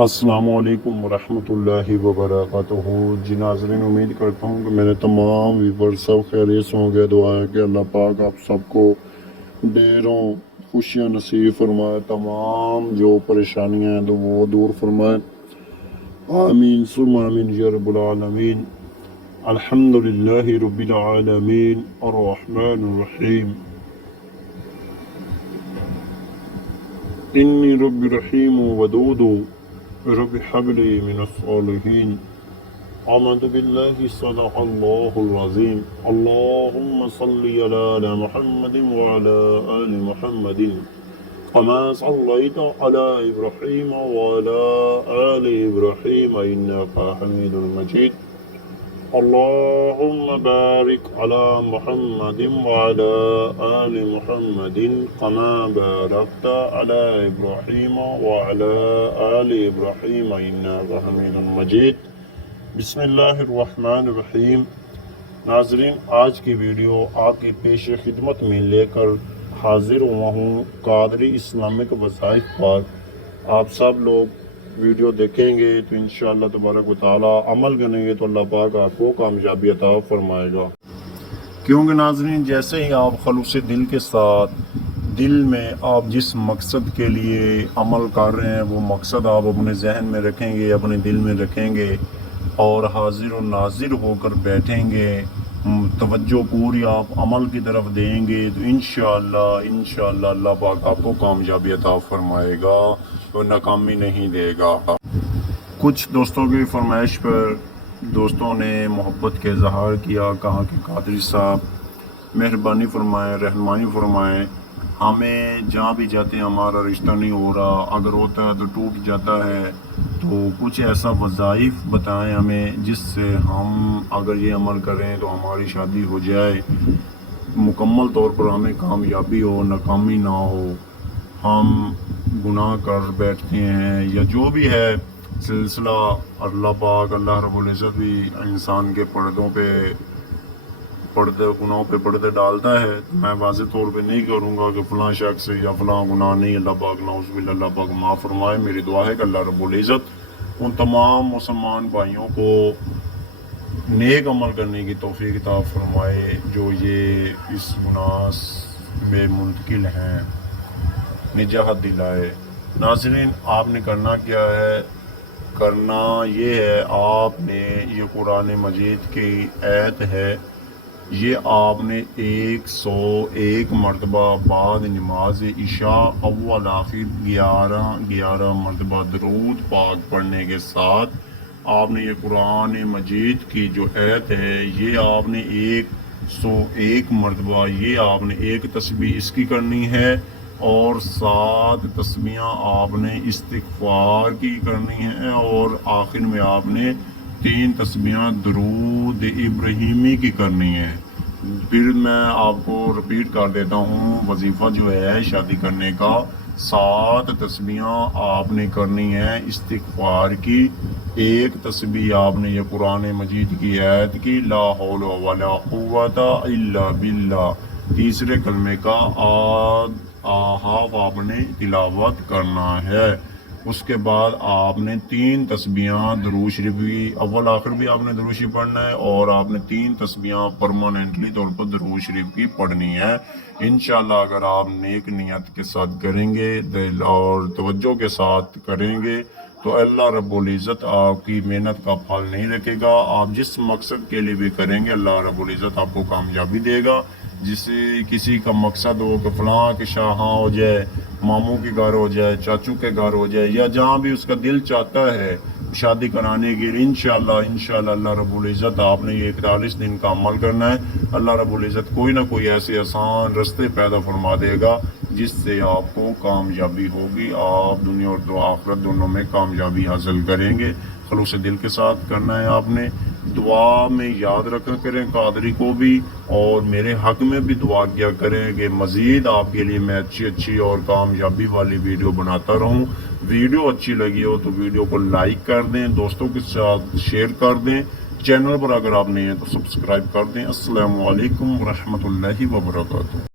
السلام علیکم ورحمۃ اللہ وبرکاتہ۔ جی ناظرین، امید کرتا ہوں کہ میرے تمام ویور سب خیریت سے ہوں گے۔ دعا ہے کہ اللہ پاک آپ سب کو ڈھیروں خوشیاں نصیب فرمائے، تمام جو پریشانیاں ہیں تو وہ دور فرمائے، آمین ثم آمین یا رب العالمین۔ الحمدللہ رب العالمین الرحمن الرحیم، انی رب رحیم ودود رب حب لی من الصالحین۔ آمنت باللہ صدق اللہ العظیم۔ اللہم صلی علی محمد وعلی آل محمد كما صلیت علی ابراہیم وعلی آل ابراہیم انک حمید مجید۔ اللہم بارک علی محمد وعلی آل محمد كما بارکت علی ابراہیم وعلی آل ابراہیم انک حمید مجید۔ بسم اللہ الرحمن الرحیم۔ ناظرین، آج کی ویڈیو آپ کی پیش خدمت میں لے کر حاضر ہوا ہوں قادری اسلامک وظائف پر۔ آپ سب لوگ ویڈیو دیکھیں گے تو انشاءاللہ تبارک و تعالی عمل کریں گے تو اللہ پاک آپ کو کامیابی عطا فرمائے گا، کیونکہ ناظرین جیسے ہی آپ خلوص دل کے ساتھ دل میں آپ جس مقصد کے لیے عمل کر رہے ہیں وہ مقصد آپ اپنے ذہن میں رکھیں گے، اپنے دل میں رکھیں گے اور حاضر و ناظر ہو کر بیٹھیں گے، توجہ پوری آپ عمل کی طرف دیں گے تو انشاءاللہ اللہ پاک آپ کو کامیابی عطا فرمائے گا، تو ناکامی نہیں دے گا۔ کچھ دوستوں کی فرمائش پر دوستوں نے محبت کے اظہار کیا، کہا کہ قادری صاحب مہربانی فرمائیں، رہنمائی فرمائیں، ہمیں جہاں بھی جاتے ہیں ہمارا رشتہ نہیں ہو رہا، اگر ہوتا ہے تو ٹوٹ جاتا ہے، تو کچھ ایسا وظائف بتائیں ہمیں جس سے ہم اگر یہ عمل کریں تو ہماری شادی ہو جائے، مکمل طور پر ہمیں کامیابی ہو، ناکامی نہ ہو، ہم گناہ کر بیٹھتے ہیں یا جو بھی ہے سلسلہ۔ اللہ پاک اللہ رب العزت بھی انسان کے گناہوں پہ پردے ڈالتا ہے، تو میں واضح طور پہ نہیں کروں گا کہ فلاں شخص یا فلاں گناہ نہیں، اللہ پاک نعوذ باللہ اللہ پاک معاف فرمائے۔ میری دعا ہے کہ اللہ رب العزت ان تمام مسلمان بھائیوں کو نیک عمل کرنے کی توفیق عطا فرمائے جو یہ اس گناہ میں منتقل ہیں، نجات دلائے۔ ناظرین، آپ نے کرنا کیا ہے؟ کرنا یہ ہے، آپ نے یہ قرآن مجید کی آیت ہے، یہ آپ نے 101 مرتبہ بعد نماز عشاء اول آخر 11 مرتبہ درود پاک پڑھنے کے ساتھ آپ نے یہ قرآن مجید کی جو آیت ہے یہ آپ نے 101 مرتبہ یہ آپ نے ایک تسبیح اس کی کرنی ہے، اور 7 تسبیحاں آپ نے استغفار کی کرنی ہیں، اور آخر میں آپ نے 3 تسبیحاں درود ابراہیمی کی کرنی ہے۔ پھر میں آپ کو رپیٹ کر دیتا ہوں، وظیفہ جو ہے شادی کرنے کا 7 تسبیحاں آپ نے کرنی ہے استغفار کی، 1 تسبیح آپ نے یہ قرآن مجید کی آیت کی لا حول ولا قوت الا باللہ، تیسرے کلمے کا آپ نے تلاوت کرنا ہے۔ اس کے بعد آپ نے 3 تسبیحاں درود شریف بھی اول آخر بھی آپ نے درود شریف پڑھنا ہے، اور آپ نے 3 تسبیحاں پرماننٹلی طور پر درود شریف کی پڑھنی ہے۔ انشاءاللہ اگر آپ نیک نیت کے ساتھ کریں گے، دل اور توجہ کے ساتھ کریں گے تو اللہ رب العزت آپ کی محنت کا پھل نہیں رکھے گا۔ آپ جس مقصد کے لیے بھی کریں گے اللہ رب العزت آپ کو کامیابی دے گا۔ جسے کسی کا مقصد ہو کہ فلاں کے شاہاں ہو جائے، ماموں کے گھر ہو جائے، چاچو کے گھر ہو جائے، یا جہاں بھی اس کا دل چاہتا ہے شادی کرانے کے لیے، انشاءاللہ اللہ رب العزت آپ نے یہ 41 دن کا عمل کرنا ہے، اللہ رب العزت کوئی نہ کوئی ایسے آسان رستے پیدا فرما دے گا جس سے آپ کو کامیابی ہوگی، آپ دنیا اور آخرت دونوں میں کامیابی حاصل کریں گے۔ خلوص دل کے ساتھ کرنا ہے آپ نے۔ دعا میں یاد رکھا کریں قادری کو بھی، اور میرے حق میں بھی دعا کیا کریں کہ مزید آپ کے لیے میں اچھی اور کامیابی والی ویڈیو بناتا رہوں۔ ویڈیو اچھی لگی ہو تو ویڈیو کو لائک کر دیں، دوستوں کے ساتھ شیئر کر دیں، چینل پر اگر آپ نہیں ہیں تو سبسکرائب کر دیں۔ السلام علیکم ورحمۃ اللہ وبرکاتہ۔